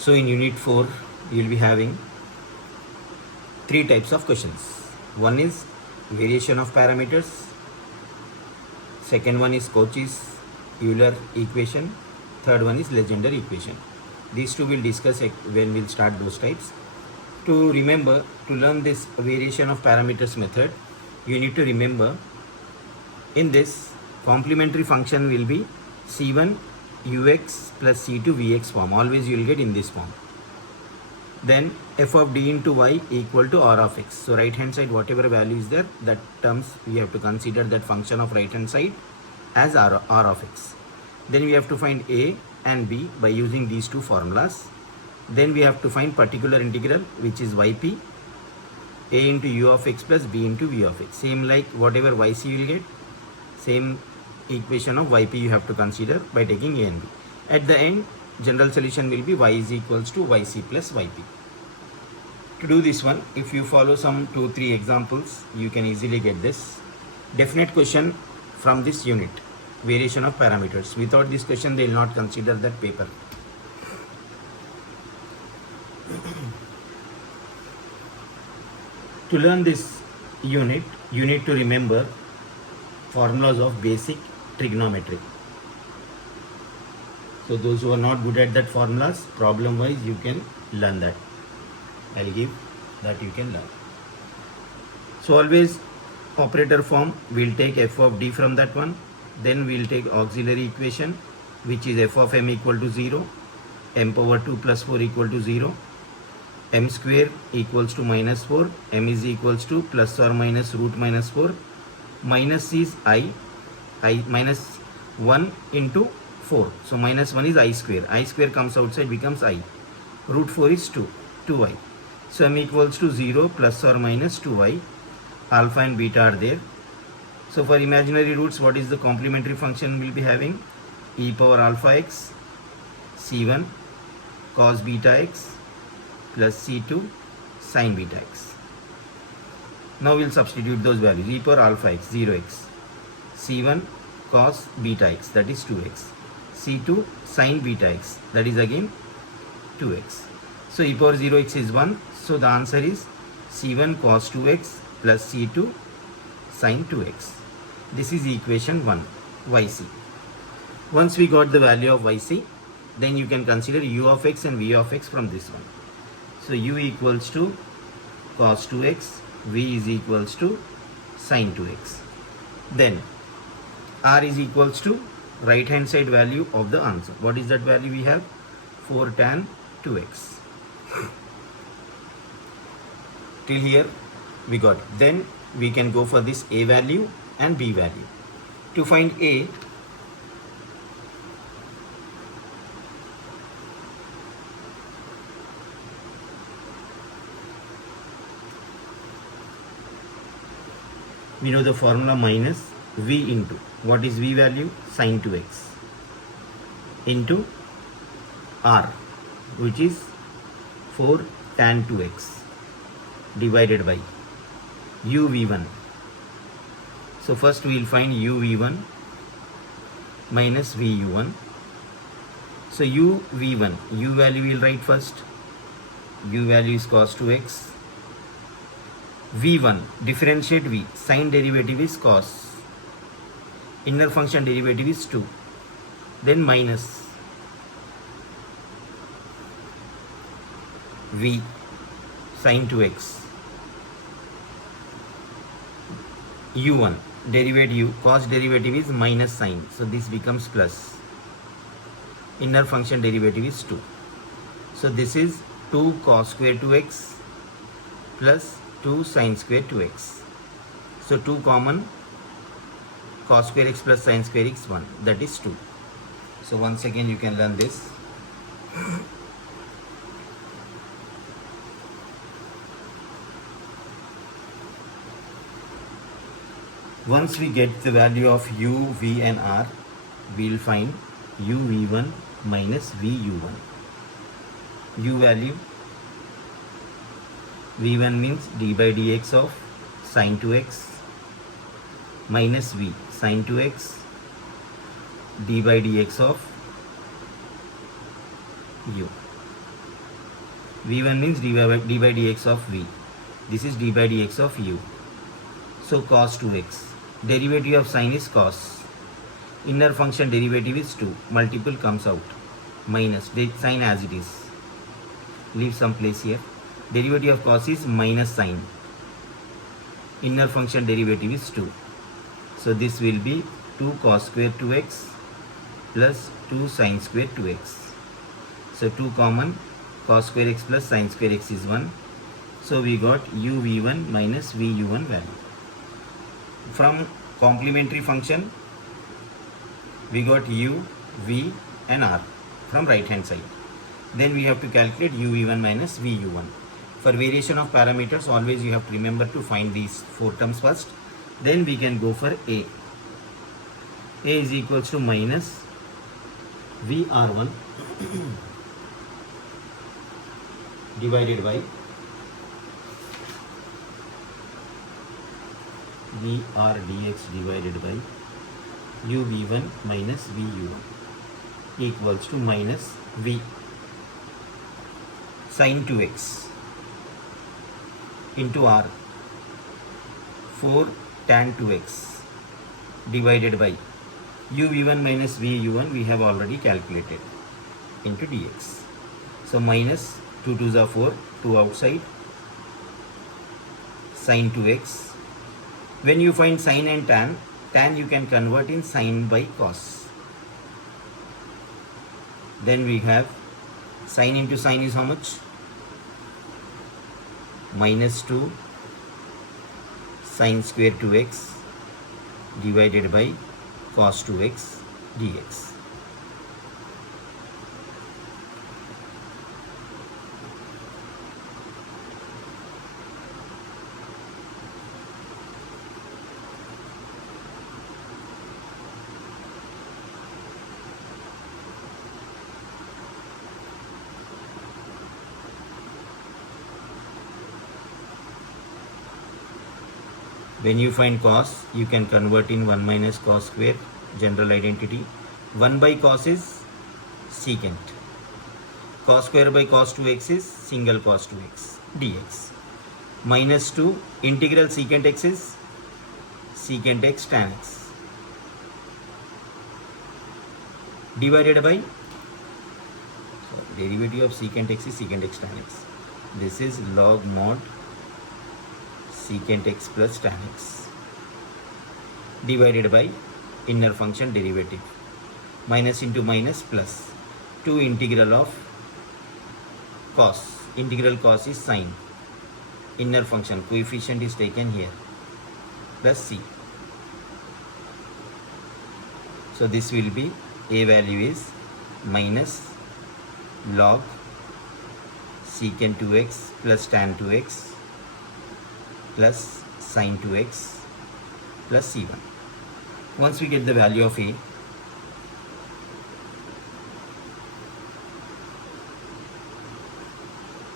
So in unit 4 you will be having three types of questions. One is variation of parameters, second one is Cauchy's Euler equation, third one is Legendre equation. These two we'll discuss when we'll start those types. To remember, to learn this variation of parameters method, you need to remember in this complementary function will be C1 ux plus C2 vx form. Always you will get in this form. Then f of d into y equal to r of x. So right hand side whatever value is there, that terms we have to consider that function of right hand side as r of x. Then we have to find a and b by using these two formulas. Then we have to find particular integral which is yp, a into u of x plus b into v of x. Same like whatever yc you will get, same equation of yp you have to consider by taking a and b. At the end, general solution will be y is equals to yc plus yp. To do this one, if you follow some 2-3 examples, you can easily get this. Definite question from this unit, variation of parameters. Without this question, they will not consider that paper. To learn this unit, you need to remember formulas of basic trigonometry. So those who are not good at that formulas, problem wise you can learn that. I'll give that you can learn. So always operator form, we'll take f of d from that one. Then we'll take auxiliary equation which is f of m equal to 0, m power 2 plus 4 equal to 0, m square equals to minus 4, m is equals to plus or minus root minus 4, minus is I minus 1 into 4. So minus 1 is I square comes outside becomes I. Root 4 is 2i. So m equals to 0 plus or minus 2i. Alpha and beta are there. So for imaginary roots, what is the complementary function we'll be having? E power alpha x c1 cos beta x plus c2 sin beta x. Now we'll substitute those values. E power alpha x 0x, c1 cos beta x, that is 2x, c2 sin beta x, that is again 2x. So e power 0x is 1. So the answer is c1 cos 2x plus c2 sin 2x. This is equation 1, yc. Once we got the value of yc, then you can consider u of x and v of x from this one. So u equals to cos 2x, v is equals to sin 2x. Then r is equals to right hand side value of the answer. What is that value we have? 4 tan 2x. Till here we got it. Then we can go for this a value and b value. To find a, we know the formula minus v into, what is v value? Sin 2x into r, which is 4 tan 2x divided by u v1. So first we will find u v1 minus v u1. So u v1, u value we will write first. U value is cos 2x. v1, differentiate v, sin derivative is cos, inner function derivative is 2. Then minus v sin 2x. u1, derivate u, cos derivative is minus sin, so this becomes plus. Inner function derivative is 2. So this is 2 cos square 2x plus 2 sin square 2x. So 2 common, cos square x plus sin square x 1, that is 2. So once again you can learn this. Once we get the value of u, v and r, we will find u v1 minus v u1. U value, v1 means d by dx of sin 2x minus v sin 2x d by dx of u. v1 means d by dx of v. This is d by dx of u. So cos 2x. Derivative of sine is cos. Inner function derivative is 2. Multiple comes out. Minus. Sine as it is. Leave some place here. Derivative of cos is minus sine. Inner function derivative is 2. So this will be 2 cos square 2x plus 2 sine square 2x. So 2 common, cos square x plus sine square x is 1. So we got u v1 minus v u1 value. From complementary function, we got u, v and r from right hand side. Then we have to calculate u v1 minus v u1. For variation of parameters, always you have to remember to find these 4 terms first. Then we can go for a. A is equals to minus vr1 divided by vr dx divided by u v1 minus v u1 equals to minus v sin 2x into r 4 tan 2x divided by u v1 minus v u1 we have already calculated into dx. So minus 2 2s are 4, 2 outside, sin 2x. When you find sin and tan you can convert in sin by cos. Then we have sin into sin is how much? Minus 2 sin square 2x divided by cos 2x dx. When you find cos, you can convert in 1 minus cos square, general identity. 1 by cos is secant. Cos square by cos 2x is single cos 2x dx. Minus 2 integral secant x is secant x tan x. Divided by, derivative of secant x is secant x tan x. This is log mod secant x plus tan x divided by inner function derivative. Minus into minus plus 2 integral of cos. Integral cos is sine. Inner function coefficient is taken here plus c. So this will be, a value is minus log secant 2x plus tan 2x plus sin 2x plus c1. Once we get the value of a,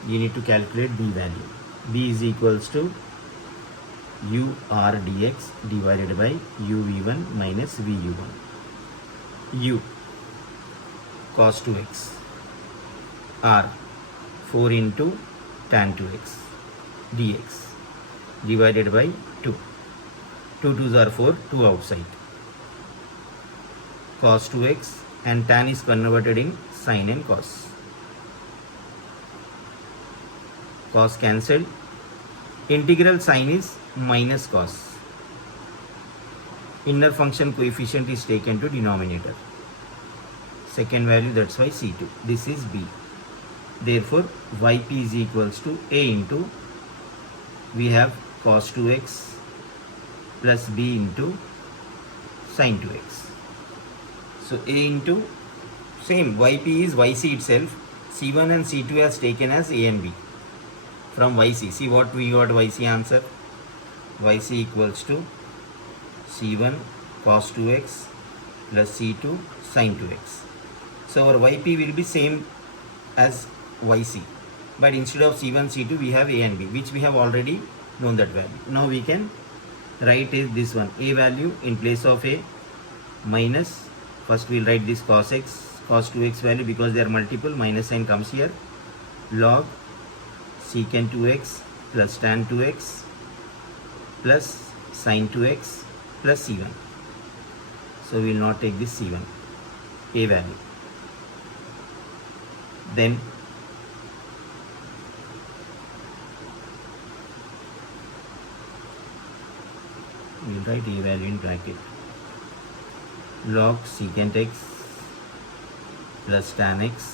you need to calculate b value. B is equals to u r dx divided by u v1 minus v u1. U cos 2x, r 4 into tan 2x dx divided by 2. 2 2s are 4, 2 outside. Cos 2x and tan is converted in sin and cos. Cos cancelled. Integral sin is minus cos. Inner function coefficient is taken to denominator. Second value, that's why C2. This is B. Therefore, yp is equals to a into, we have cos 2x plus b into sin 2x. So a into, same, yp is yc itself. C1 and C2 has taken as a and b from yc. See what we got yc answer. Yc equals to C1 cos 2x plus C2 sin 2x. So our yp will be same as yc, but instead of C1 C2 we have a and b, which we have already known that value. Now we can write is this one, a value in place of a minus, first we'll write this cos x, cos 2x value because they are multiple, minus sign comes here, log secant 2x plus tan 2x plus sin 2x plus c1. So we will not take this c1, a value. Then we will write a value in bracket. Log secant x plus tan x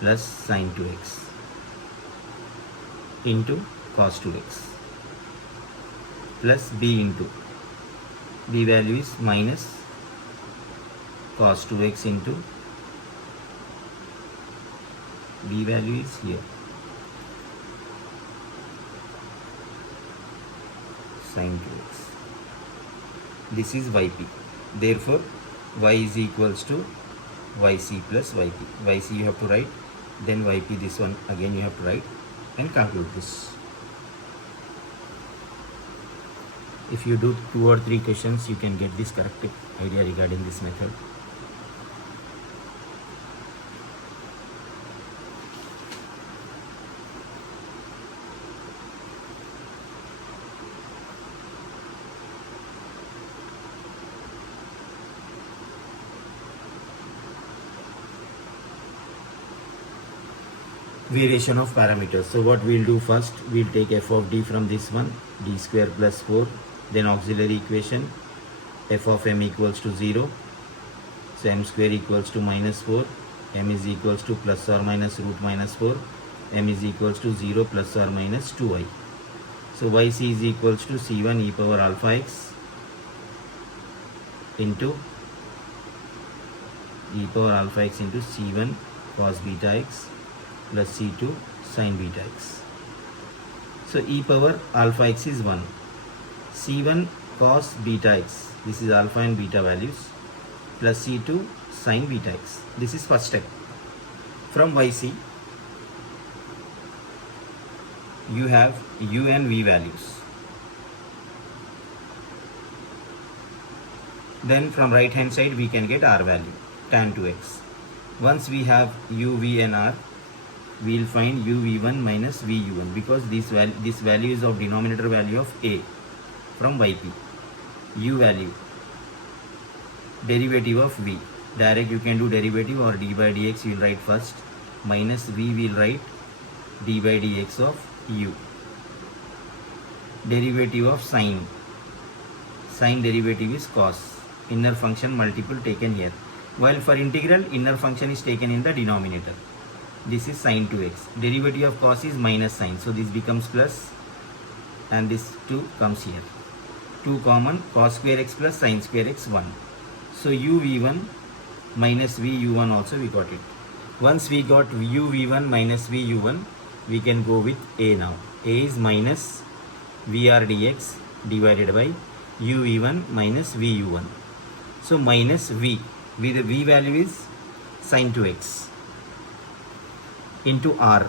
plus sin 2x into cos 2x plus b into b value is minus cos 2x into b value is here, sin 2x. This is yp. Therefore y is equals to yc plus yp. Yc you have to write, then yp this one again you have to write, and conclude this. If you do 2 or 3 questions, you can get this correct idea regarding this method. Variation of parameters. So what we'll do first, we'll take f of d from this one, d square plus 4, then auxiliary equation, f of m equals to 0, so m square equals to minus 4, m is equals to plus or minus root minus 4, m is equals to 0 plus or minus 2i. So yc is equals to c1 e power alpha x into e power alpha x into c1 cos beta x plus c2 sin beta x. So e power alpha x is 1. c1 cos beta x, this is alpha and beta values, plus c2 sin beta x. This is first step. From yc, you have u and v values. Then from right hand side we can get r value, tan 2x. Once we have u, v and r, we will find u v1 minus v u1, because this value is of denominator value of a from yp. U value, derivative of v, direct you can do derivative, or d by dx you will write first, minus v will write d by dx of u. Derivative of sin derivative is cos, inner function multiple taken here, while for integral inner function is taken in the denominator. This is sin 2x. Derivative of cos is minus sin, so this becomes plus, and this 2 comes here. 2 common, cos square x plus sin square x 1. So u v1 minus v u1 also we got it. Once we got u v1 minus v u1, we can go with a now. A is minus vr dx divided by u v1 minus v u1. So minus v, the v value is sin 2x, into r,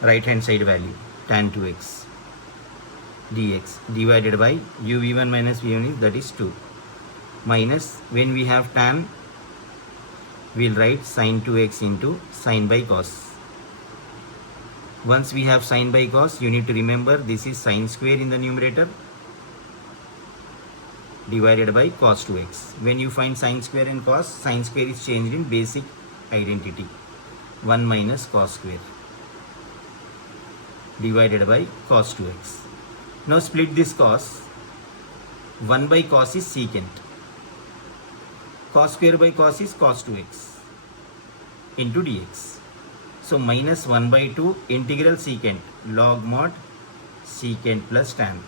right hand side value, tan 2x dx divided by u v1 minus v1 is, that is 2, minus, when we have tan, we will write sin 2x into sin by cos. Once we have sin by cos, you need to remember this is sin square in the numerator divided by cos 2x. When you find sin square and cos, sin square is changed in basic identity, 1 minus cos square divided by cos 2x. Now split this cos. 1 by cos is secant. Cos square by cos is cos 2x into dx. So minus 1 by 2 integral secant log mod secant plus tan.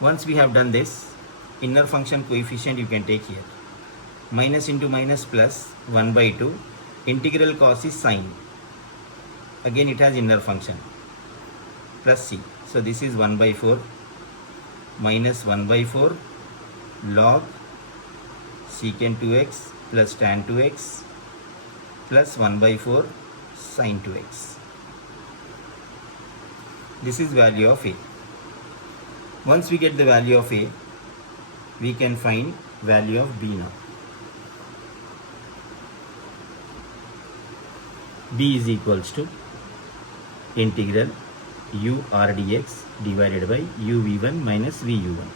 Once we have done this, inner function coefficient you can take here. Minus into minus plus 1 by 2. Integral cos is sin. Again it has inner function plus c. So this is 1 by 4 minus 1 by 4 log secant 2x plus tan 2x plus 1 by 4 sin 2x. This is value of a. Once we get the value of a, we can find value of b now. b is equals to integral u r dx divided by u v1 minus v u1.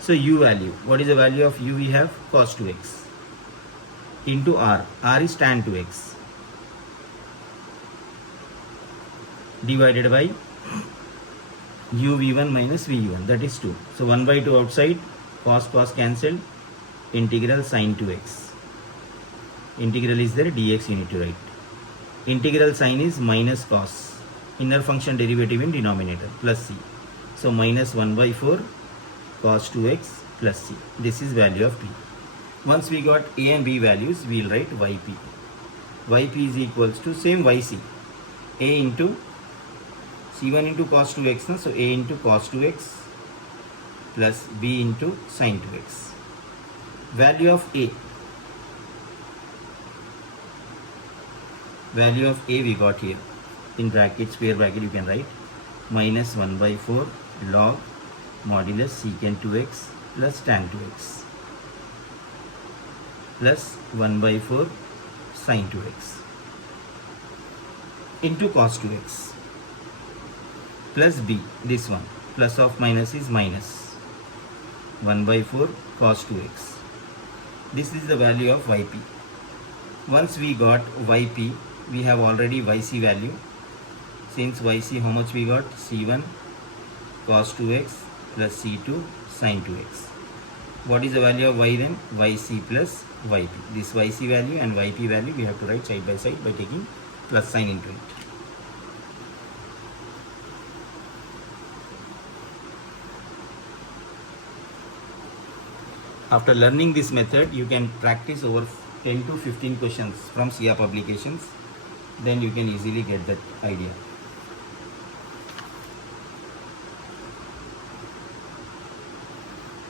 So u value, what is the value of u? We have cos 2x into r is tan 2x divided by u v1 minus v u1, that is 2. So 1 by 2 outside, cos cancelled, integral sin 2x. Integral is there, dx you need to write. Integral sign is minus cos, inner function derivative in denominator, plus c. So minus 1 by 4 cos 2x plus c. This is value of p. Once we got a and b values, we will write yp. Yp is equals to same yc. A into c1 into cos 2x, na? So a into cos 2x plus b into sin 2x. Value of a. Value of a we got here. In bracket, square bracket you can write minus 1 by 4 log modulus secant 2x plus tan 2x plus 1 by 4 sin 2x into cos 2x plus b, this one, plus of minus is minus 1 by 4 cos 2x. This is the value of yp. Once we got yp, we have already yc value. Since yc, how much we got? c1 cos 2x plus c2 sin 2x. What is the value of y then? yc plus yp. This yc value and yp value we have to write side by side by taking plus sign into it. After learning this method, you can practice over 10 to 15 questions from SIA publications. Then you can easily get that idea.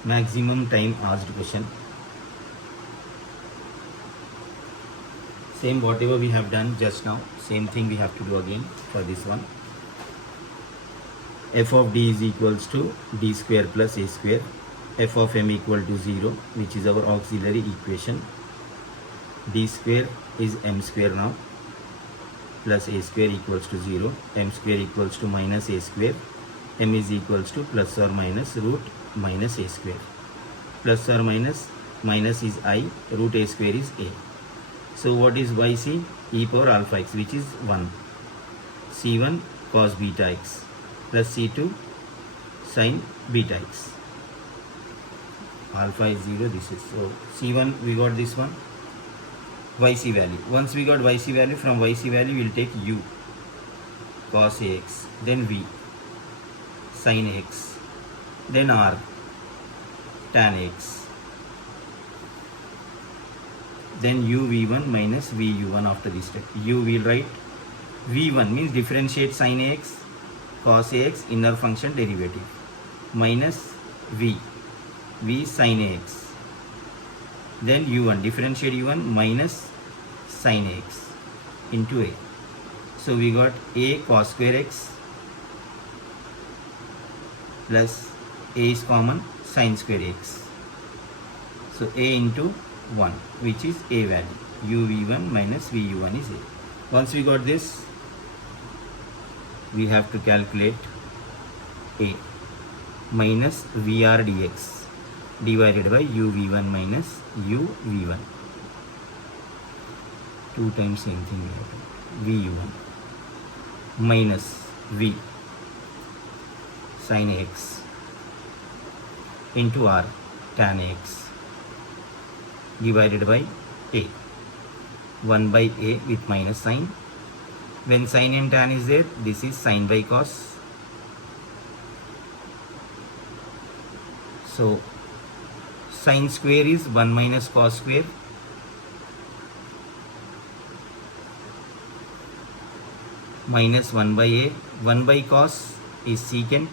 Maximum time asked question. Same whatever we have done just now, same thing we have to do again for this one. F of d is equals to d square plus a square. F of m equal to 0, which is our auxiliary equation. D square is m square now, plus a square equals to 0, m square equals to minus a square, m is equals to plus or minus root minus a square. Plus or minus, minus is I, root a square is a. So what is yc? E power alpha x, which is 1. c1 cos beta x plus c2 sin beta x. Alpha is 0, this is. So c1 we got this one, yc value. Once we got yc value, from yc value we will take u cos ax, then v sin x, then r tan x, then u v1 minus v u1 after this step. U will write v1 means differentiate sin ax cos ax inner function derivative minus v sin ax, then u1 differentiate u1 minus sin ax into a. So we got a cos square x plus a is common, sin square x. So a into 1, which is a value, u v1 minus v u1 is a. Once we got this, we have to calculate a minus vr dx divided by u v1 minus u v1. 2 times same thing we have to v u1 minus v sin x into r tan x divided by a. 1 by a with minus sign. When sin and tan is there, this is sin by cos. So sin square is 1 minus cos square. Minus 1 by a. 1 by cos is secant.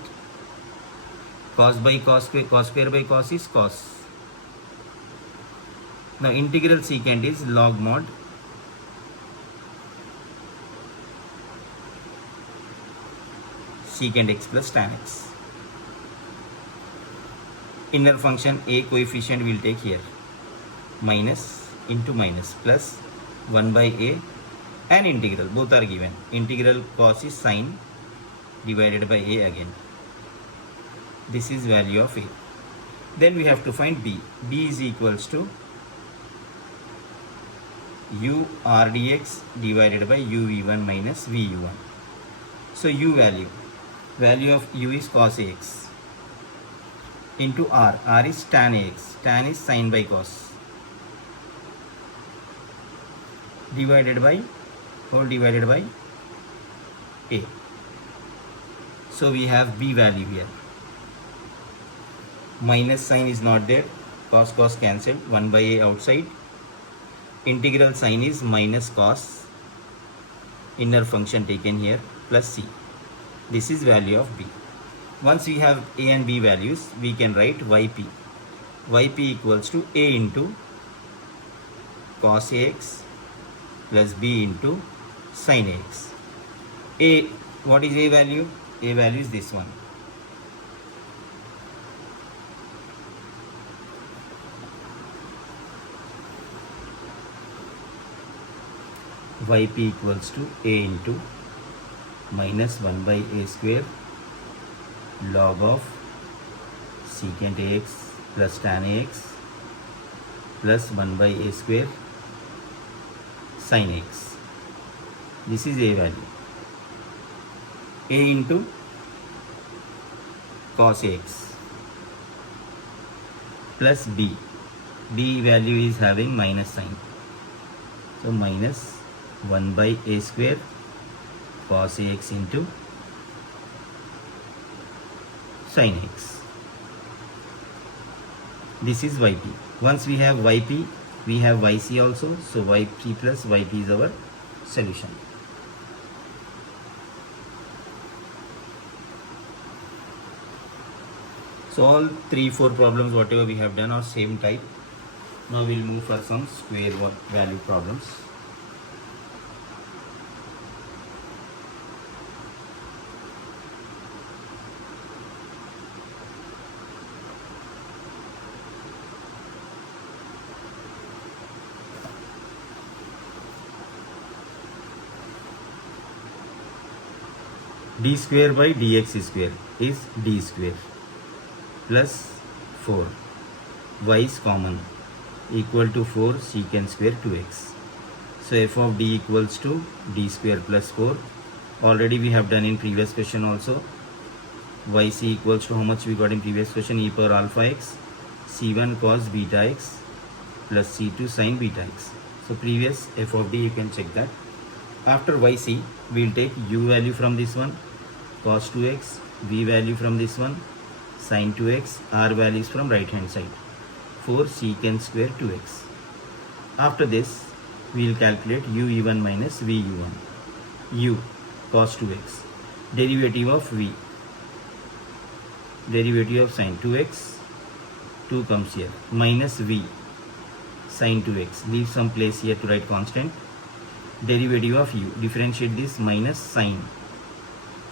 Cos by cos square by cos is cos. Now integral secant is log mod secant x plus tan x. Inner function a coefficient will take here, minus into minus plus 1 by a and integral, both are given. Integral cos is sine divided by a again. This is value of a. Then we have to find b. b is equals to u r dx divided by u v1 minus v u1. So u value of u is cos ax into r. r is tan ax. Tan is sine by cos divided by whole divided by a. So we have b value here. Minus sign is not there. Cos cancelled. 1 by a outside. Integral sign is minus cos. Inner function taken here plus c. This is value of b. Once we have a and b values, we can write yp. yp equals to a into cos ax plus b into sin ax. A, what is a value? A value is this one. Yp equals to a into minus 1 by a square log of secant ax plus tan ax plus 1 by a square sin x. This is a value. A into cos x plus b. b value is having minus sign. So minus 1 by a square cos ax into sin x. This is yp. Once we have yp, we have yc also. So yp plus yp is our solution. So all 3-4 problems whatever we have done are same type. Now we'll move for some square value problems. d square by dx square is d square plus 4. Y is common, equal to 4 secant square 2x. So f of d equals to d square plus 4. Already we have done in previous question also. Yc equals to how much we got in previous question? E power alpha x c1 cos beta x plus c2 sin beta x. So previous f of d you can check that. After yc we will take u value from this one, cos 2x, v value from this one, sin 2x, r values from right hand side, 4 secant square 2x. After this we will calculate u e1 minus v u1. U cos 2x, derivative of v, derivative of sin 2x, 2 comes here, minus v sin 2x, leave some place here to write constant, derivative of u, differentiate this minus sin,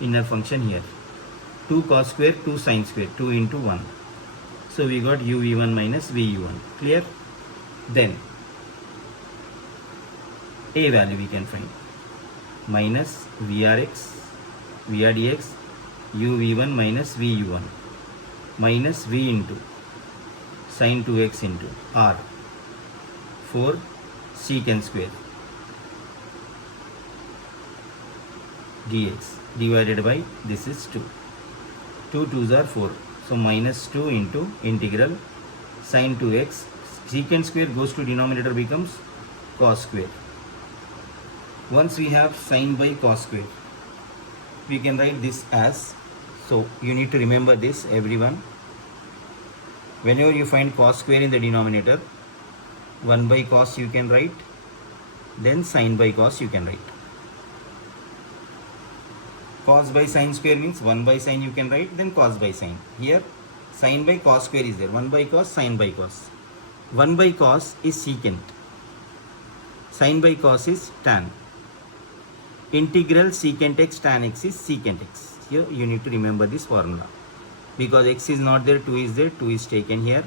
inner function here, 2 cos square 2 sin square, 2 into 1. So we got u v1 minus v u1. Clear? Then a value we can find, minus vrx vr dx u v1 minus v u1 minus v into sin 2x into r, 4 secant square dx divided by this is 2. 2 2s are 4. So minus 2 into integral sin 2x, secant square goes to denominator, becomes cos square. Once we have sin by cos square, we can write this as, so you need to remember this everyone. Whenever you find cos square in the denominator, 1 by cos you can write, then sin by cos you can write. Cos by sin square means 1 by sin you can write, then cos by sin. Here sin by cos square is there, 1 by cos, sin by cos. 1 by cos is secant, sin by cos is tan. Integral secant x tan x is secant x. Here you need to remember this formula. Because x is not there, 2 is there, 2 is taken here,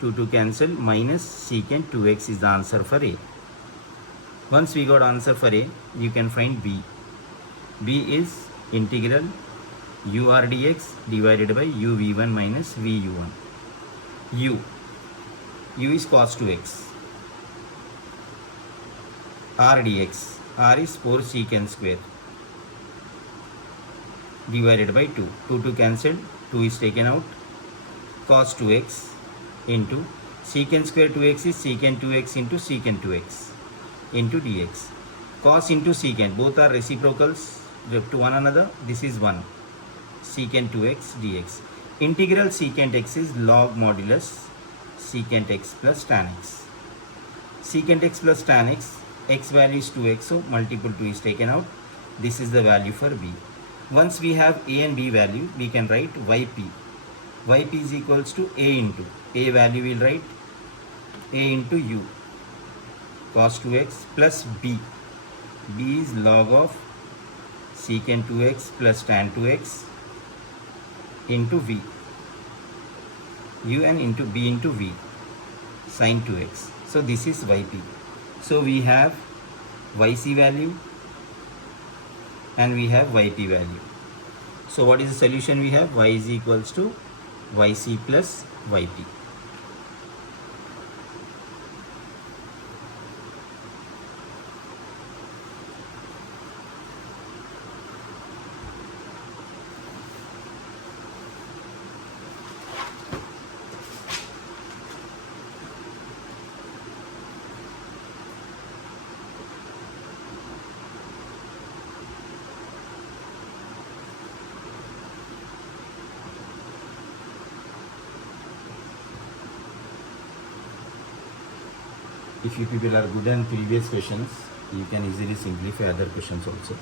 2 cancel, minus secant 2x is the answer for A. Once we got answer for A, you can find B. B is integral u r dx divided by u v1 minus v u1. U is cos 2x. R dx. R is 4 secant square divided by 2. 2 cancelled. 2 is taken out. Cos 2x into secant square 2x is secant 2x into secant 2x into dx. Cos into secant, both are reciprocals to one another. This is 1. Secant 2x dx. Integral secant x is log modulus secant x plus tan x. Secant x plus tan x value is 2x, so multiple 2 is taken out. This is the value for B. Once we have A and B value, we can write yp. Yp is equals to A into A value, we'll write A into u cos 2x plus B. B is log of secant 2x plus tan 2x into V. Un into B into V sin 2x. So this is yp. So we have yc value and we have yp value. So what is the solution we have? Y is equals to yc plus yp. If you people are good on previous questions, you can easily simplify other questions also.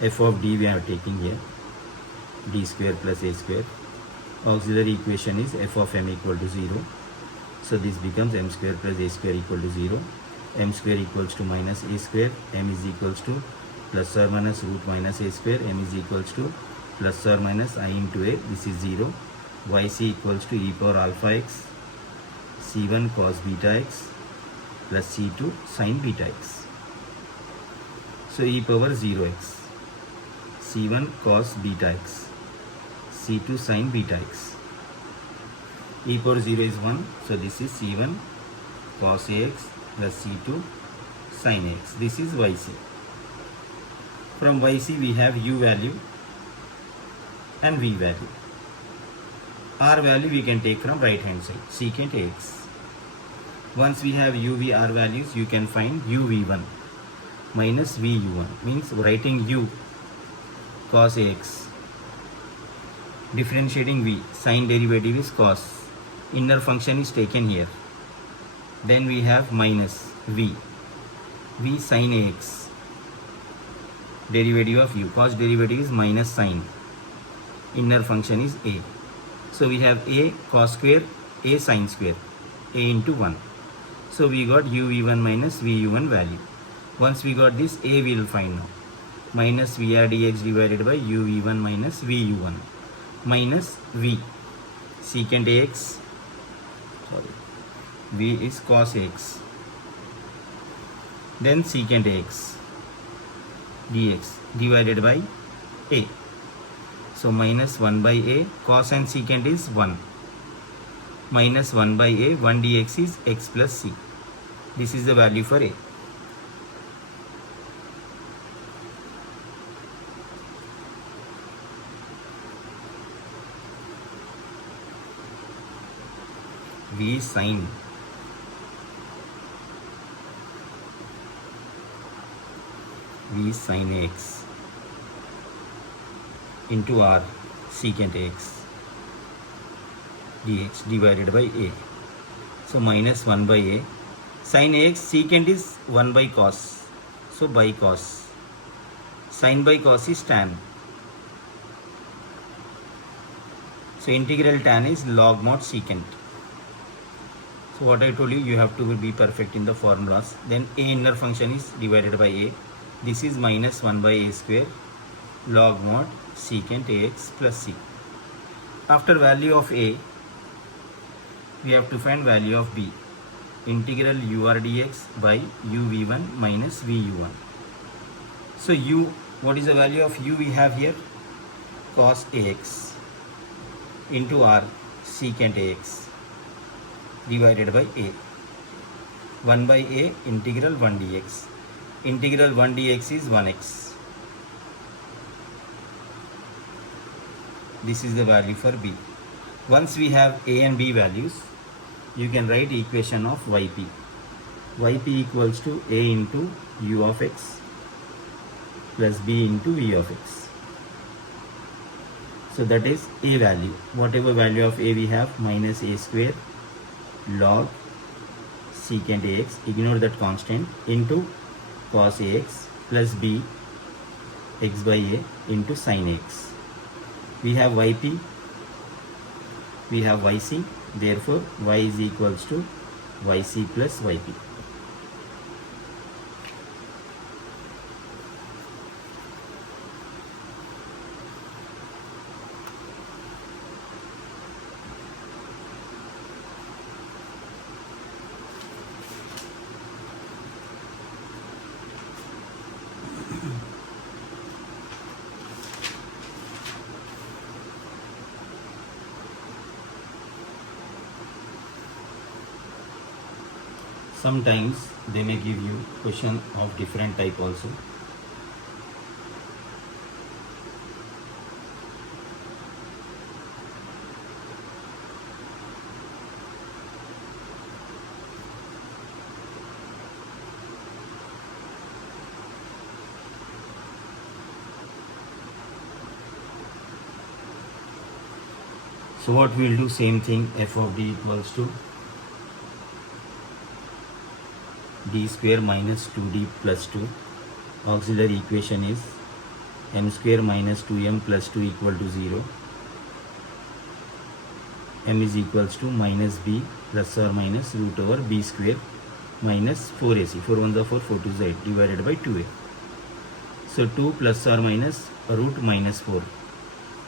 F of d we are taking here, d square plus a square. Auxiliary equation is f of m equal to 0. So this becomes m square plus a square equal to 0. M square equals to minus a square. M is equals to plus or minus root minus a square. M is equals to plus or minus I into a. This is 0. Yc equals to e power alpha x c1 cos beta x plus c2 sin beta x. So e power 0x c1 cos beta x c2 sin beta x. E power 0 is 1, so this is c1 cos ax plus c2 sin ax. This is yc. From yc we have u value and v value. R value we can take from right hand side, secant ax. Once we have u, v, r values, you can find u v1 minus v u1, means writing u cos ax, differentiating v, sin derivative is cos, inner function is taken here. Then we have minus v sin ax, derivative of u, cos derivative is minus sin, inner function is a. So we have a cos square, a sin square, a into 1. So we got u v1 minus v u1 value. Once we got this, a we will find now. Minus vr dx divided by u v1 minus v u1 minus v secant ax, v is cos x, then secant ax dx divided by a. So minus 1 by a, cos and secant is 1. Minus 1 by a, 1 dx is x plus c. This is the value for a. V sin x into r secant x dx divided by a. So minus 1 by a, sin ax, secant is 1 by cos, so by cos, sin by cos is tan, so integral tan is log mod secant. So what I told you, you have to be perfect in the formulas. Then a inner function is divided by a, this is minus 1 by a square log mod secant ax plus c. After value of a, we have to find value of b. integral ur dx by u v1 minus v u1. So u, what is the value of u we have here? Cos ax into r secant ax divided by a. 1 by a integral 1 dx. Integral 1 dx is 1x. This is the value for b. Once we have a and b values, you can write equation of yp. Yp equals to a into u of x plus b into v of x. So that is a value. Whatever value of a we have, minus a square log secant ax, ignore that constant, into cos ax plus b x by a into sin x. We have yp, we have yc, therefore y is equals to yc plus yp. Sometimes they may give you question of different type also. So what we'll do, same thing, f of d equals to d square minus 2d plus 2. Auxiliary equation is m square minus 2m plus 2 equal to 0. M is equals to minus b plus or minus root over b square minus 4ac. 4 1s are 4, 4 2s are 8 divided by 2a. So 2 plus or minus root minus 4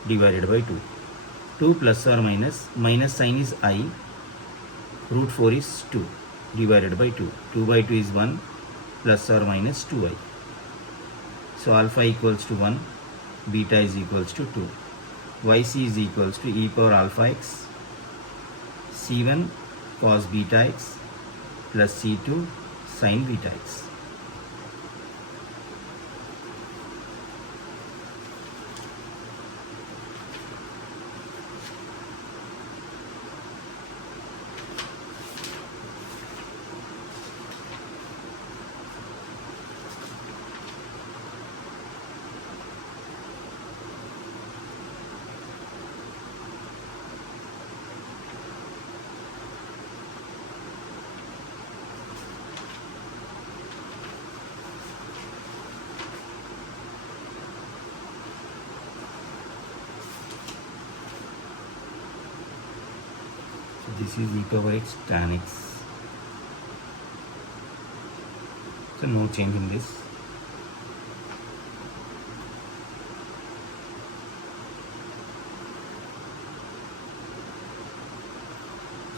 divided by 2. 2 plus or minus sign is I, root 4 is 2 divided by 2. 2 by 2 is 1 plus or minus 2i. So alpha equals to 1, beta is equals to 2. Yc is equals to e power alpha x c1 cos beta x plus c2 sin beta x. This is e power x tan x. So no change in this.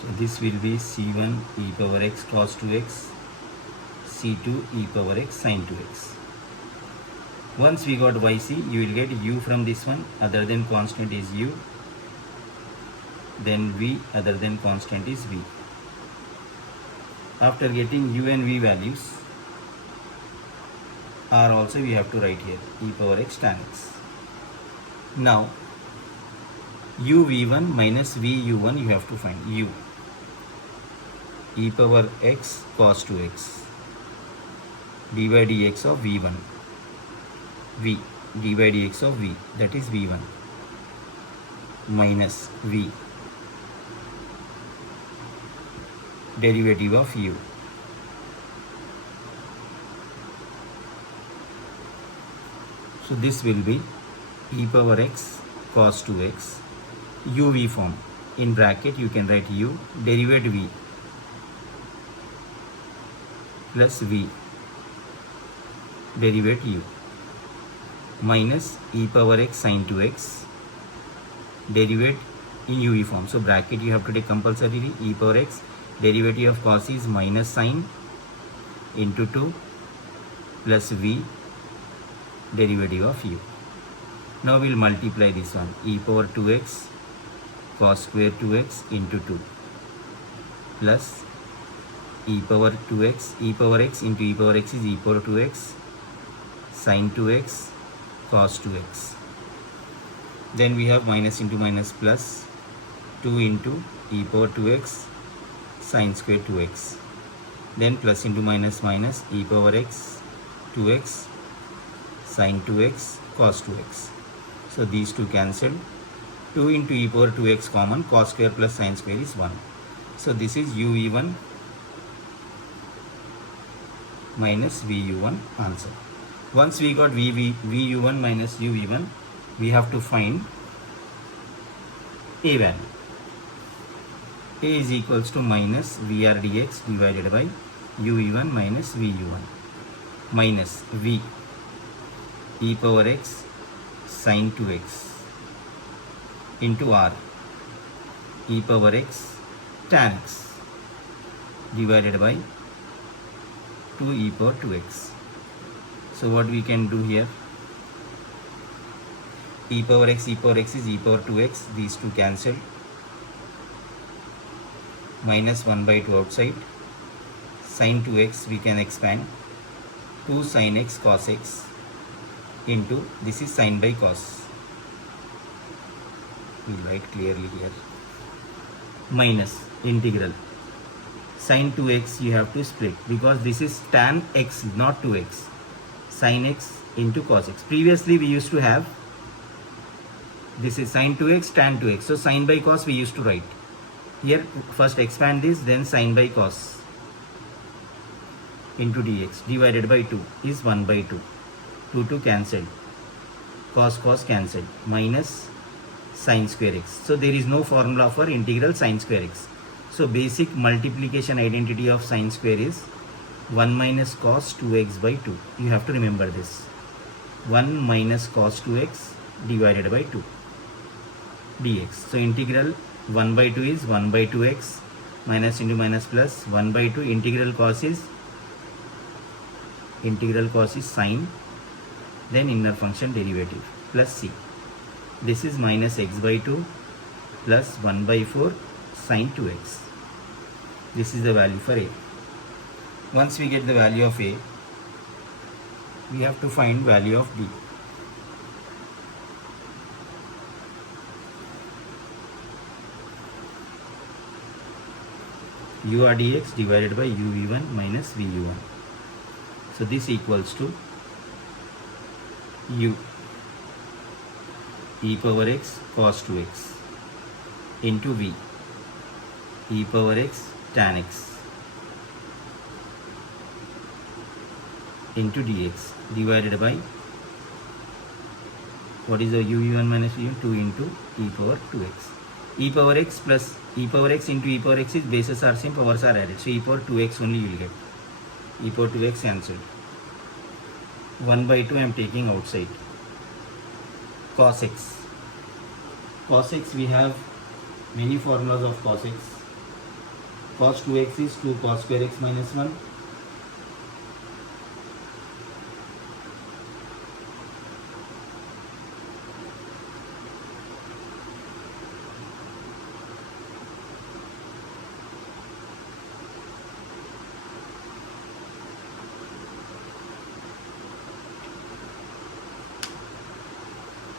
So this will be c1 e power x cos 2x, c2 e power x sin 2x. Once we got yc, you will get u from this one, other than constant is u. Then v, other than constant is v. After getting u and v values, r also we have to write here, e power x tan x. Now u v1 minus v u1 you have to find. U e power x cos 2x dy dx of v1, v dy dx of v, that is v1, minus v derivative of u. So this will be e power x cos 2x uv form. In bracket you can write u, derivate v plus v derivate u, minus e power x sin 2x derivate in uv form. So bracket you have to take compulsorily, e power x Derivative of cos is minus sine into 2 plus v derivative of u. Now we'll multiply this one, e power 2x cos square 2x into 2 plus e power 2x, e power x into e power x is e power 2x sin 2x cos 2x. Then we have minus into minus plus 2 into e power 2x sin square 2x. Then plus into minus minus e power x 2x sin 2x cos 2x. So these two cancelled. 2 into e power 2x common, cos square plus sin square is 1. So this is uv1 minus vu1 answer. Once we got vu1 minus uv1, we have to find a value. A is equals to minus vr dx divided by uv1 minus vu1 minus v e power x sin 2x into r e power x tan x divided by 2 e power 2x. So what we can do here, e power x is e power 2x, these two cancel, minus 1 by 2 outside, sin 2x we can expand, 2 sin x cos x into, this is sin by cos, we'll write clearly here, minus integral sin 2x you have to split because this is tan x not 2x, sin x into cos x. Previously we used to have, this is sin 2x tan 2x, so sin by cos we used to write here. First expand this, then sin by cos into dx divided by 2 is 1 by 2, 2 cancelled, cos cancelled, minus sin square x. So there is no formula for integral sin square x. So basic multiplication identity of sin square is 1 minus cos 2x by 2. You have to remember this. 1 minus cos 2x divided by 2 dx. So integral 1 by 2 is 1 by 2x, minus into minus plus 1 by 2. Integral cos is sine, then inner function derivative plus c. This is minus x by 2 plus 1 by 4 sin 2x. This is the value for a. Once we get the value of a, we have to find value of b. ur dx divided by uv1 minus vu1. So this equals to u e power x cos 2x into v e power x tan x into dx divided by, what is the uv1 minus u2 into e power 2x. E power x plus e power x into e power x is bases are same, powers are added. So e power 2x only you will get. E power 2x cancelled. 1 by 2 I am taking outside. Cos x. Cos x we have many formulas of cos x. Cos 2x is 2 cos square x minus 1.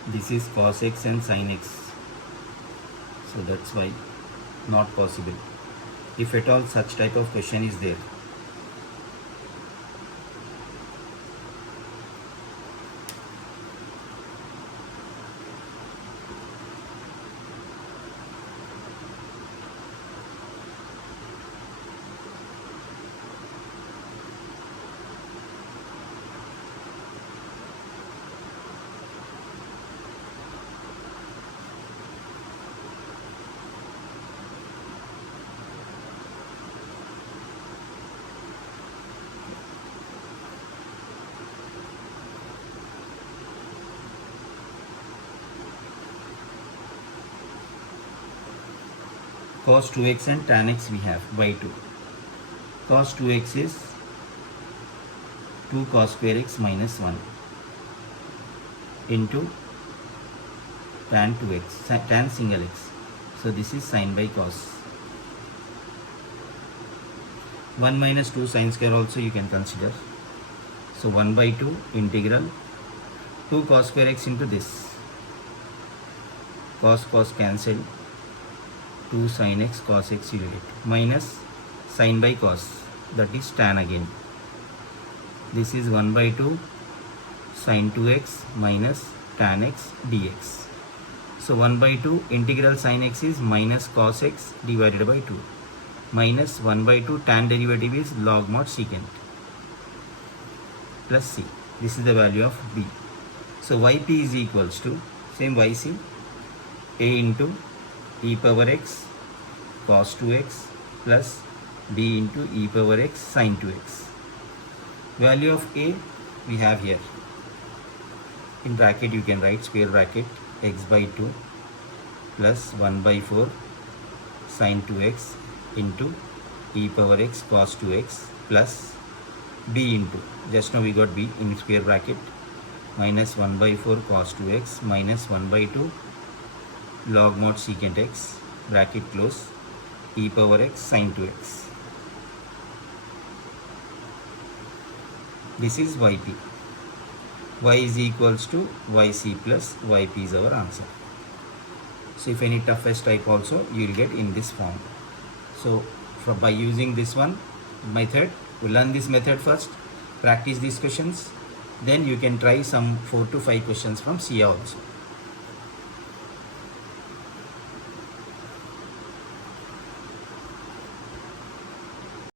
This is cos x and sin x, so that's why not possible. If at all such type of question is there. cos 2x and tan x we have by 2. Cos 2x is 2 cos square x minus 1 into tan 2x, tan single x. So this is sin by cos. 1 minus 2 sin square also you can consider. So 1 by 2 integral 2 cos square x into this. Cos cancelled. 2 sin x cos x you get. Minus sin by cos, that is tan again. This is 1 by 2 sin 2x minus tan x dx. So 1 by 2 integral sin x is minus cos x divided by 2. Minus 1 by 2 tan derivative is log mod secant plus c. This is the value of b. So yp is equals to same yc a into e power x cos 2x plus b into e power x sin 2x. Value of a we have here. In bracket you can write square bracket x by 2 plus 1 by 4 sin 2x into e power x cos 2x plus b into, just now we got b in square bracket, minus 1 by 4 cos 2x minus 1 by 2 log mod secant x bracket close e power x sin 2x. This is yp. Y is equals to yc plus yp is our answer. So if any toughest type also you will get in this form. So by using this one method, we learn this method first, practice these questions, then you can try some 4 to 5 questions from SIA also.